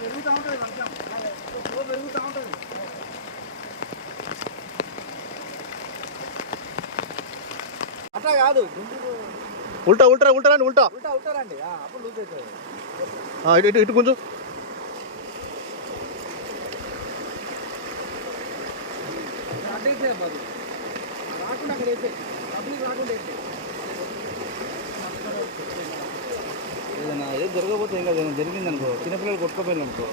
పెరుగుతూ ఉంటుంది వర్షం, పెరుగుతూ ఉంటుంది. అట్లా కాదు, ఉల్టా ఉల్టా ఉల్టారండి, ఉల్టా ఉల్టారండి, అప్పుడు లూజ్ అవుతుంది. ఇటు ఇటు కొంచెం అడ్డైతే రాకుండా అక్కడ వేసే పబ్లిక్ రాకుండా వేసే. ఏదైనా ఏం జరగకపోతే ఏం కాదు, ఏదైనా జరిగింది అనుకో, చిన్నపిల్లలు కొట్టుకోపోయింది అనుకో.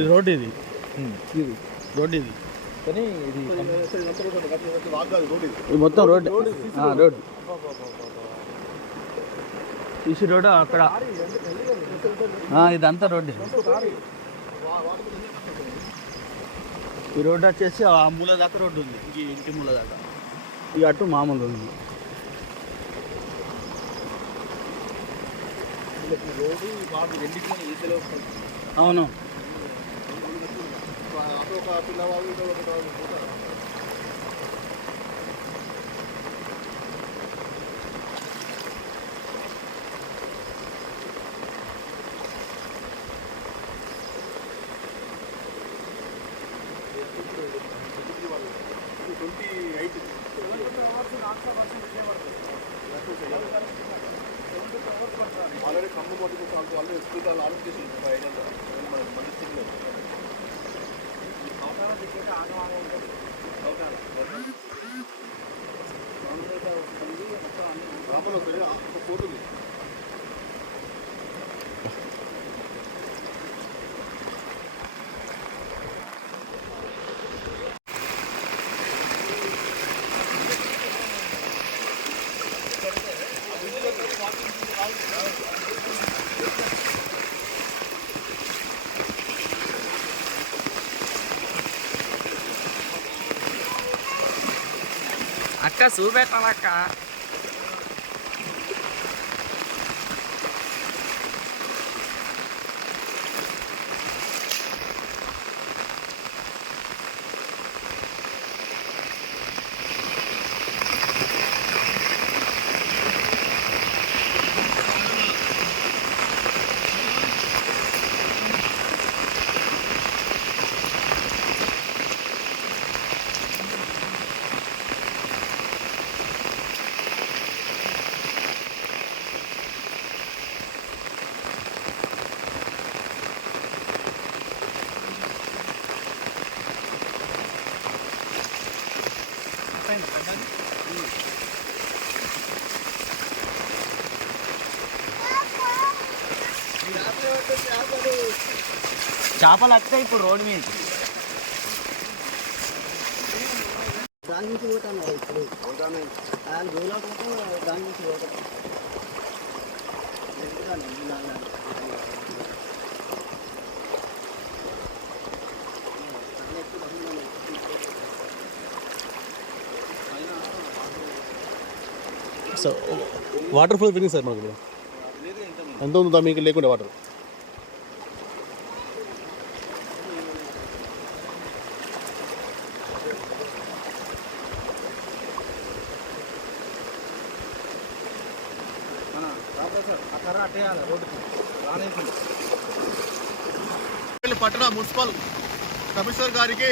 ఇది రోడ్, ఇది రోడ్, ఇది కానీ ఇది మొత్తం రోడ్, రోడ్ తీసి రోడ్ అక్కడ ఇదంతా రోడ్డు. ఈ రోడ్డు వచ్చేసి ఆ మూల దాకా రోడ్డు ఉంది, ఈ ఇంటి మూల దాకా. ఇక అటు మామూలు ఉంది. అవును, ఆల్రెడీ కమ్ము పట్టుకుంటారు వాళ్ళు ఎక్స్పీరియల్ ఆలోచన చేసి రామలో ఒక పోతుంది. అక్క చూపెట్టాలక్క. చేపలు వస్తాయి ఇప్పుడు రోడ్డు మీద. దాని నుంచి పోతాను ఇప్పుడు ఆయన గోలాకపోతే దాని నుంచి పోతాం. సో వాటర్ ఫ్లో పెరిగింది సార్ మనకు. ఎంత ఉందా మీకు లేకుండా వాటర్? పట్టణ మున్సిపల్ కమిషనర్ గారికి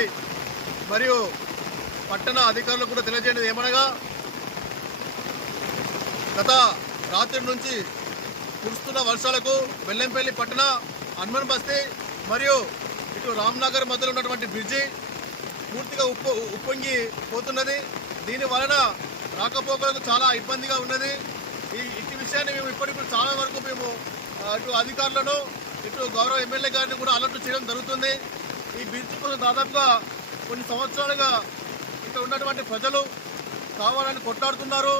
మరియు పట్టణ అధికారులకు కూడా తెలియజేయడం ఏమనగా, గత రాత్రి నుంచి కురుస్తున్న వర్షాలకు బెల్లంపల్లి పట్టణ హనుమాన్ బస్తీ మరియు ఇటు రామ్నగర్ మధ్యలో ఉన్నటువంటి బ్రిడ్జి పూర్తిగా ఉప్పొంగి పోతున్నది. దీని వలన రాకపోకలకు చాలా ఇబ్బందిగా ఉన్నది. ఇటు విషయాన్ని మేము ఇప్పటిప్పుడు చాలా వరకు మేము ఇటు అధికారులను ఇటు గౌరవ ఎమ్మెల్యే గారిని కూడా అలర్ట్ చేయడం జరుగుతుంది. ఈ బ్రిడ్జి కోసం దాదాపుగా కొన్ని సంవత్సరాలుగా ఇక్కడ ఉన్నటువంటి ప్రజలు కావాలని కొట్లాడుతున్నారు.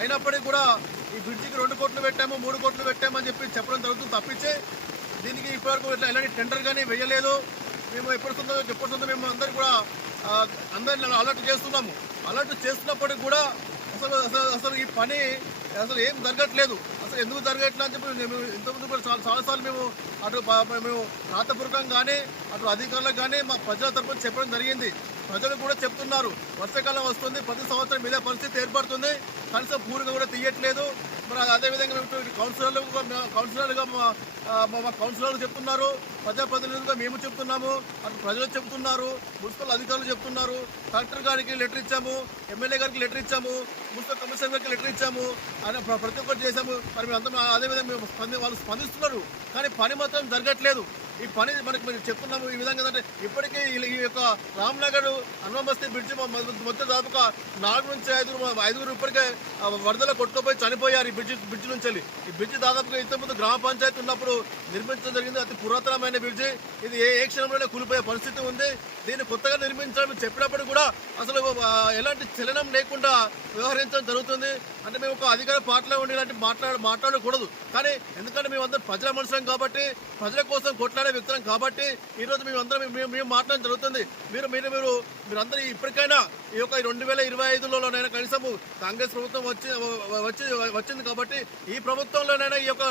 అయినప్పటికీ కూడా ఈ బ్రిడ్జికి 2 కోట్లు పెట్టాము 3 కోట్లు పెట్టామని చెప్పడం జరుగుతుంది తప్పించి దీనికి ఇప్పటివరకు ఎలాంటి టెండర్ కానీ వేయలేదు. మేము ఎప్పటిస్తుందో మేము అందరూ కూడా అందరిని అలర్ట్ చేస్తున్నాము. అలర్ట్ చేస్తున్నప్పటికి కూడా అసలు ఈ పని అసలు ఏం జరగట్లేదు. అసలు ఎందుకు జరగట్లేదు అని చెప్పి మేము ఇంతకుముందు కూడా చాలాసార్లు మేము మేము రాతపూర్వకంగా కానీ అటు అధికారులకు కానీ మా ప్రజల తరఫున చెప్పడం జరిగింది. ప్రజలు కూడా చెప్తున్నారు వర్షాకాలం వస్తుంది, ప్రతి సంవత్సరం ఇదే పరిస్థితి ఏర్పడుతుంది, కనీసం పూర్తిగా కూడా తీయట్లేదు. మరి అదేవిధంగా మేము కౌన్సిలర్లుగా మా కౌన్సిలర్లు చెప్తున్నారు, ప్రజాప్రతినిధులుగా మేము చెప్తున్నాము, అటు ప్రజలు చెప్తున్నారు, మున్సిపల్ అధికారులు చెప్తున్నారు. కలెక్టర్ గారికి లెటర్ ఇచ్చాము, ఎమ్మెల్యే గారికి లెటర్ ఇచ్చాము, మున్సిపల్ కమిషనర్ గారికి లెటర్ ఇచ్చాము, అని ప్రతి ఒక్కరు చేశాము. మరి మేము అంతా అదేవిధంగా వాళ్ళు స్పందిస్తున్నారు, కానీ పని మాత్రం జరగట్లేదు. ఈ పని మనకి మేము చెప్తున్నాము ఈ విధంగా అంటే ఇప్పటికీ ఈ యొక్క రామ్నగర్ హనుమాన్ బస్తీ బ్రిడ్జి మొత్తం దాదాపుగా 4 నుంచి 5 ఇప్పటికే వరదలో కొట్టుకుపోయి చనిపోయారు. ఈ బ్రిడ్జి నుంచి వెళ్ళి ఈ బ్రిడ్జి దాదాపుగా ఇంతకుముందు గ్రామ పంచాయతీ ఉన్నప్పుడు నిర్మించడం జరిగింది. అతి పురాతనమైన బ్రిడ్జి ఇది ఏ క్షణంలోనే కూలిపోయే పరిస్థితి ఉంది. దీన్ని కొత్తగా నిర్మించాలని చెప్పినప్పుడు కూడా అసలు ఎలాంటి చలనం లేకుండా వ్యవహరించడం జరుగుతుంది. అంటే మేము ఒక అధికార పార్టీలో ఉండి ఇలాంటి మాట్లాడకూడదు, కానీ ఎందుకంటే మేమందరం ప్రజల మనుషులం కాబట్టి, ప్రజల కోసం కొట్లాడే వ్యక్తులం కాబట్టి ఈరోజు మేము మాట్లాడడం జరుగుతుంది. మీరందరూ ఇప్పటికైనా ఈ యొక్క 2025లోనైనా కనీసము కాంగ్రెస్ ప్రభుత్వం వచ్చింది కాబట్టి ఈ ప్రభుత్వంలోనైనా ఈ యొక్క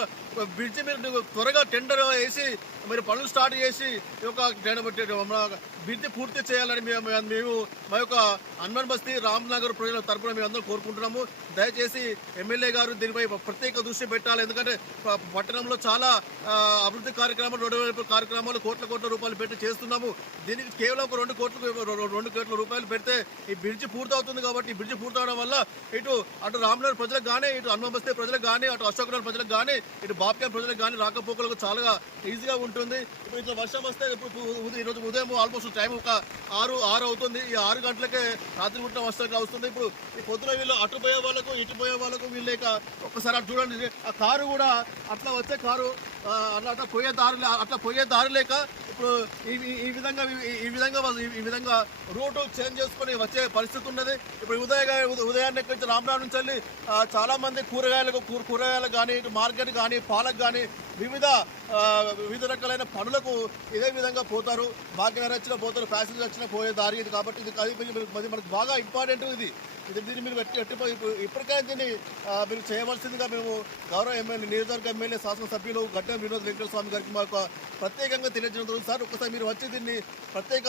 బ్రిడ్జి మీరు త్వరగా టెండర్ వేసి మీరు పనులు స్టార్ట్ చేసి ఈ యొక్క బ్రిడ్జి పూర్తి చేయాలని మేము మా యొక్క హనుమాన్ బస్తీ రామ్నగర్ ప్రజల తరపున మేము అందరూ కోరుకుంటున్నాము. దయచేసి ఎమ్మెల్యే గారు దీనిపై ప్రత్యేక దృష్టి పెట్టాలి. ఎందుకంటే పట్టణంలో చాలా అభివృద్ధి కార్యక్రమాలు 2 కార్యక్రమాలు కోట్ల రూపాయలు పెట్టి చేస్తున్నాము. దీనికి కేవలం ఒక 2 కోట్ల రూపాయలు పెడితే ఈ బ్రిడ్జి పూర్తవుతుంది. కాబట్టి ఈ బ్రిడ్జి పూర్తవడం వల్ల అటు రామ్నగర్ ప్రజలకు కానీ, ఇటు హనుమాన్ బస్తీ ప్రజలకు కానీ, అటు అశోక్ ప్రజలకు కానీ, ఇటు బాబ్క్యాంప్ ప్రజలకు కానీ రాకపోకలకు చాలా ఈజీగా ఉంటుంది. ఇప్పుడు ఇట్లా వర్షం వస్తే ఈరోజు ఉదయం ఆల్మోస్ట్ టైం ఒక 6 అవుతుంది. ఈ 6 గంటలకే రాత్రి పుట్టిన వర్షాలు వస్తుంది. ఇప్పుడు ఈ పొద్దున వీళ్ళు అటు పోయే వాళ్ళకు ఇటు పోయే వాళ్ళకు వీళ్ళేక ఒక్కసారి అటు చూడండి, ఆ కారు కూడా అట్లా వచ్చే కారు అట్లా పోయే దారి లేక ఇప్పుడు ఈ విధంగా రూటు చేంజ్ చేసుకొని వచ్చే పరిస్థితి ఉన్నది. ఇప్పుడు ఉదయాన్నే కొంచెం రామరావు నుంచి వెళ్ళి చాలా మంది కూరగాయలు కానీ, ఇటు మార్కెట్ కానీ, పాలకు కానీ వివిధ రకాలైన పనులకు ఇదే విధంగా పోతారు. భాగ్యనగర్ వచ్చినా పోతారు, ప్యాసింజర్ వచ్చినా పోయే దారి ఇది. కాబట్టి ఇది మనకు బాగా ఇంపార్టెంట్. దీన్ని మీరు ఇప్పటికైనా దీన్ని మీరు చేయవలసిందిగా మేము గౌరవ నియోజకవర్గ ఎమ్మెల్యే శాసనసభ్యులు గడ్డం వినోద్ వెంకట స్వామి గారికి మాకు ప్రత్యేకంగా తెలియజేయడం జరుగుతుంది. సార్ ఒకసారి మీరు వచ్చి దీన్ని ప్రత్యేక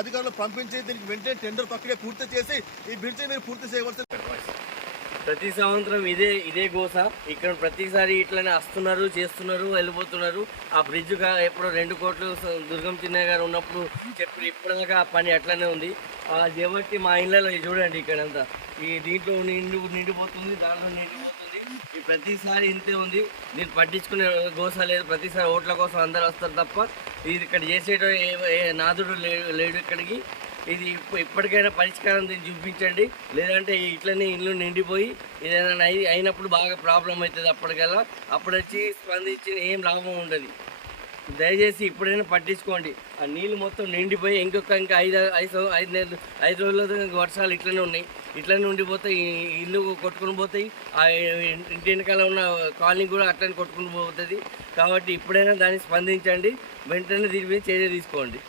అధికారులు పంపించి దీనికి వెంటనే టెండర్ ప్రక్రియ పూర్తి చేసి ఈ బ్రిడ్జి మీరు పూర్తి చేయవలసింది. ప్రతి సంవత్సరం ఇదే గోస. ఇక్కడ ప్రతిసారి ఇట్లనే వస్తున్నారు, చేస్తున్నారు, వెళ్ళిపోతున్నారు. ఆ బ్రిడ్జ్ ఎప్పుడో 2 కోట్లు దుర్గం చిన్నయ్య గారు ఉన్నప్పుడు చెప్పి ఇప్పటిదాకా ఆ పని అట్లనే ఉంది. కాబట్టి మా ఇళ్ళలో చూడండి ఇక్కడంతా ఈ దీంట్లో నిండిపోతుంది, దాంట్లో నిండిపోతుంది. ఈ ప్రతిసారి ఇంతే ఉంది. దీన్ని పట్టించుకునే గోస లేదు. ప్రతిసారి ఓట్ల కోసం అందరు వస్తారు తప్ప ఇది ఇక్కడ చేసేట నాదుడు లేడు ఇక్కడికి. ఇది ఇప్పటికైనా పరిష్కారం దీన్ని చూపించండి, లేదంటే ఇట్లనే ఇల్లు నిండిపోయి ఏదైనా అయినప్పుడు బాగా ప్రాబ్లం అవుతుంది. అప్పటికల్లా అప్పుడు వచ్చి స్పందించి ఏం లాభం ఉండదు. దయచేసి ఇప్పుడైనా పట్టించుకోండి. ఆ నీళ్ళు మొత్తం నిండిపోయి ఇంకా 5 రోజుల వర్షాలు ఇట్లనే ఉన్నాయి. ఇట్లనే ఉండిపోతాయి, ఇల్లు కొట్టుకుని పోతాయి. ఆ ఇంటి వెనకాల ఉన్న కాలనీ కూడా అట్లనే కొట్టుకుని పోతుంది. కాబట్టి ఇప్పుడైనా దాన్ని స్పందించండి, వెంటనే దీని మీద చర్య తీసుకోండి.